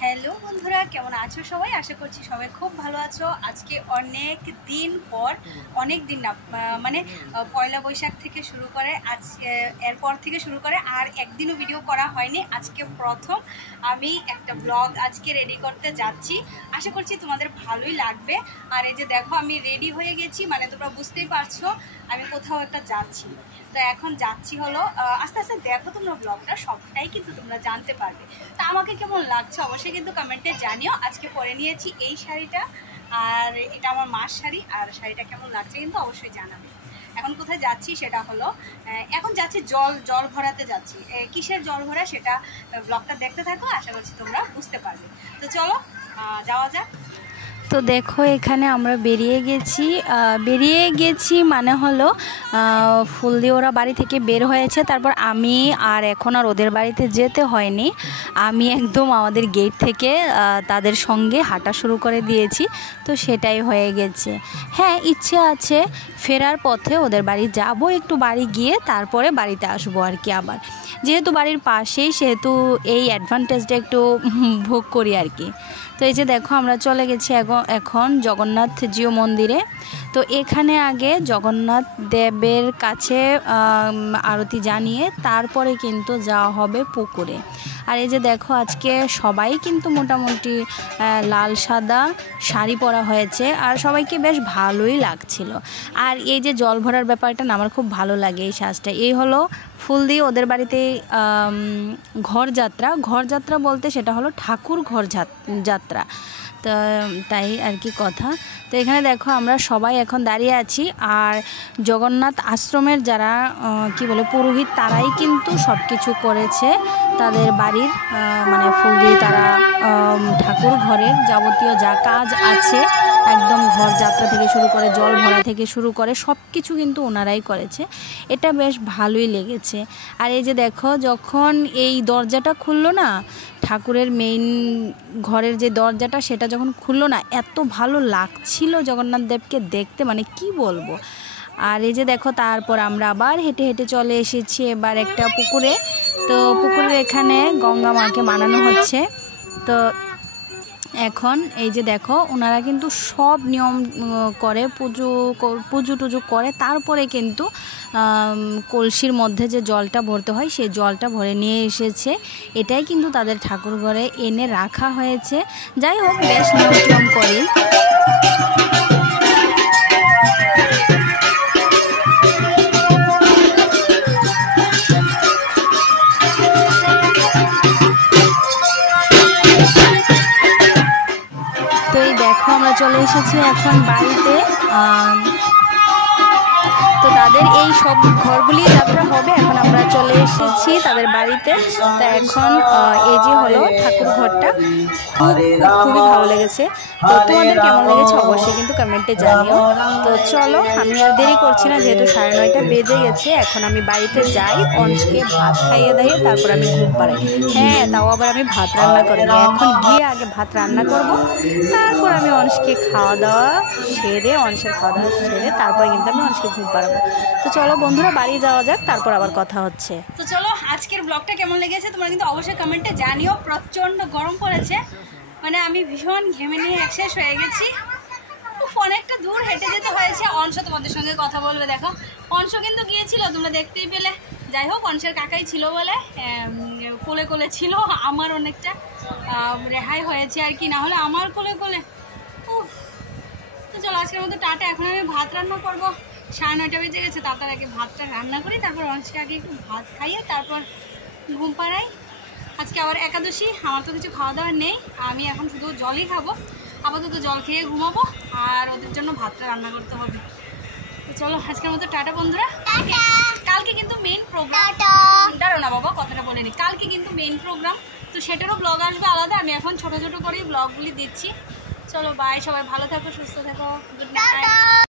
Hello বন্ধুরা, কেমন আছো সবাই? আশা করছি সবাই খুব ভালো আছো। আজকে অনেক দিন পর, অনেক দিন না মানে পয়লা বৈশাখ থেকে শুরু করে আজকে, এরপর থেকে শুরু করে আর একদিনও ভিডিও করা হয়নি। আজকে প্রথম আমি একটা ব্লগ আজকে রেডি করতে যাচ্ছি। আশা করছি তোমাদের ভালোই লাগবে। আর এই যে দেখো আমি রেডি হয়ে গেছি, মানে তোমরা বুঝতেই পারছো আমি কোথাও একটা যাচ্ছি। তো এখন যাচ্ছি হলো আস্তে আস্তে দেখো তোমরা ব্লগটা, সবটাই কিন্তু তোমরা জানতে পারবে। তা আমাকে কেমন লাগছে অবশ্যই কিন্তু কমেন্টে জানিও। আজকে পরে নিয়েছি এই শাড়িটা, আর এটা আমার মার শাড়ি। আর শাড়িটা কেমন লাগছে কিন্তু অবশ্যই জানাবে। এখন কোথায় যাচ্ছি সেটা হলো, এখন যাচ্ছি জল ভরাতে যাচ্ছি। কিসের জল ভরা সেটা ব্লগটা দেখতে থাকো, আশা করছি তোমরা বুঝতে পারবে। তো চলো যাওয়া যাক। তো দেখো এখানে আমরা বেরিয়ে গেছি মানে হলো ফুল দিয়ে ওরা বাড়ি থেকে বের হয়েছে। তারপর আমি আর এখন আর ওদের বাড়িতে যেতে হয়নি, আমি একদম আমাদের গেট থেকে তাদের সঙ্গে হাঁটা শুরু করে দিয়েছি। তো সেটাই হয়ে গেছে। হ্যাঁ, ইচ্ছে আছে ফেরার পথে ওদের বাড়ি যাব, একটু বাড়ি গিয়ে তারপরে বাড়িতে আসবো আর কি। আবার যেহেতু বাড়ির পাশেই, সেহেতু এই অ্যাডভান্টেজটা একটু ভোগ করি আর কি। তো এই যে দেখো আমরা চলে গেছি এখন জগন্নাথ জিও মন্দিরে। তো এখানে আগে জগন্নাথ দেবের কাছে আরতি জানিয়ে তারপরে কিন্তু যাওয়া হবে পুকুরে। আর এই যে দেখো আজকে সবাই কিন্তু মোটামুটি লাল সাদা শাড়ি পরা হয়েছে, আর সবাইকে বেশ ভালোই লাগছিল। আর এই যে জল ভরার ব্যাপারটা না আমার খুব ভালো লাগে এই সাজটা। এই হলো ফুল দিয়ে ওদের বাড়িতে ঘরযাত্রা বলতে সেটা হলো ঠাকুর যাত্রা। তো তাই আর কি কথা। তো এখানে দেখো আমরা সবাই এখন দাঁড়িয়ে আছি, আর জগন্নাথ আশ্রমের যারা কি বলে পুরোহিত, তারাই কিন্তু সব কিছু করেছে তাদের বাড়ির, মানে ফুল দিয়ে তারা ঠাকুর ঘরের যাবতীয় যা কাজ আছে একদম ঘর যাত্রা থেকে শুরু করে জল ভরা থেকে শুরু করে সব কিছু কিন্তু ওনারাই করেছে। এটা বেশ ভালোই লেগেছে। আর এই যে দেখো যখন এই দরজাটা খুললো না, ঠাকুরের মেইন ঘরের যে দরজাটা সেটা যখন খুললো না, এত ভালো লাগছিল জগন্নাথ দেবকে দেখতে, মানে কি বলবো। আর এই যে দেখো তারপর আমরা আবার হেঁটে হেঁটে চলে এসেছি এবার একটা পুকুরে। তো পুকুরের এখানে গঙ্গা মাকে মানানো হচ্ছে। তো এখন এই যে দেখো ওনারা কিন্তু সব নিয়ম করে, পুজো টুজো করে তারপরে কিন্তু কলসির মধ্যে যে জলটা ভরতে হয় সেই জলটা ভরে নিয়ে এসেছে। এটাই কিন্তু তাদের ঠাকুর ঘরে এনে রাখা হয়েছে। যাই হোক, বেশ নিয়ম টিয়ম করি। তো এই দেখো আমরা চলে এসেছি এখন বাড়িতে। তো তাদের এই সব ঘরগুলি যাত্রা হবে, এখন আমরা চলে এসেছি তাদের বাড়িতে। তো এখন এই যে হলো ঠাকুর ঘরটা, খুবই ভালো লেগেছে। তো তোমাদের কেমন লেগেছে অবশ্যই কিন্তু কমেন্টে জানিও। তো চলো আমি আর দেরি করছি না, যেহেতু 9:30 বেজে গেছে। এখন আমি বাড়িতে যাই, অঞ্চকে ভাত খাইয়ে দিয়ে তারপর আমি ঘুম পাড়াই। হ্যাঁ, তাও আবার আমি ভাত রান্না করিনি, এখন গিয়ে আগে ভাত রান্না করব, তারপর আমি অঞ্চকে অঞ্চের খাওয়া দাওয়া সেরে তারপরে কিন্তু আমি অঞ্চকে ঘুম পাড়াবো। তো চলো বন্ধুরা বাড়ি যাওয়া যাক, তারপর আবার কথা হচ্ছে। তো চলো আজকের ব্লগটা কেমন লেগেছে তোমরা কিন্তু অবশ্যই কমেন্টে জানিও। প্রচণ্ড গরম পড়েছে, মানে আমি ভীষণ ঘেমে নিয়ে একশেষ হয়ে গেছি। অনেকটা দূর হেঁটে যেতে হয়েছে। অংশ তোমাদের সঙ্গে কথা বলবে, দেখো অংশ কিন্তু গিয়েছিল, তোমরা দেখতেই পেলে। যাই হোক, অংশের কাকাই ছিল বলে কোলে ছিল, আমার অনেকটা রেহাই হয়েছে আর কি, না হলে আমার কোলে। তো চলো আজকের মতো টাটা। এখন আমি ভাত রান্না করবো, 9:30 বেজে গেছে। তাড়াতাড়ি আগে ভাতটা রান্না করি, তারপর অংশকে আগে একটু ভাত খাইয়ে তারপর ঘুম পাড়াই। আজকে আবার একাদশী, আমার তো কিছু খাওয়া দাওয়া নেই, আমি এখন শুধু জলই খাবো। আপাতত জল খেয়ে ঘুমাবো, আর ওদের জন্য ভাতটা রান্না করতে হবে। তো চলো আজকের মতো টাটা বন্ধুরা। কালকে কিন্তু মেইন প্রোগ্রাম, দাঁড়াও না বাবা কথাটা বলে নি, কালকে কিন্তু মেইন প্রোগ্রাম, তো সেটারও ব্লগ আসবে আলাদা। আমি এখন ছোট ছোট করেই ব্লগগুলি দিচ্ছি। চলো বাই, সবাই ভালো থাকো, সুস্থ থাকো, গুড নাইট।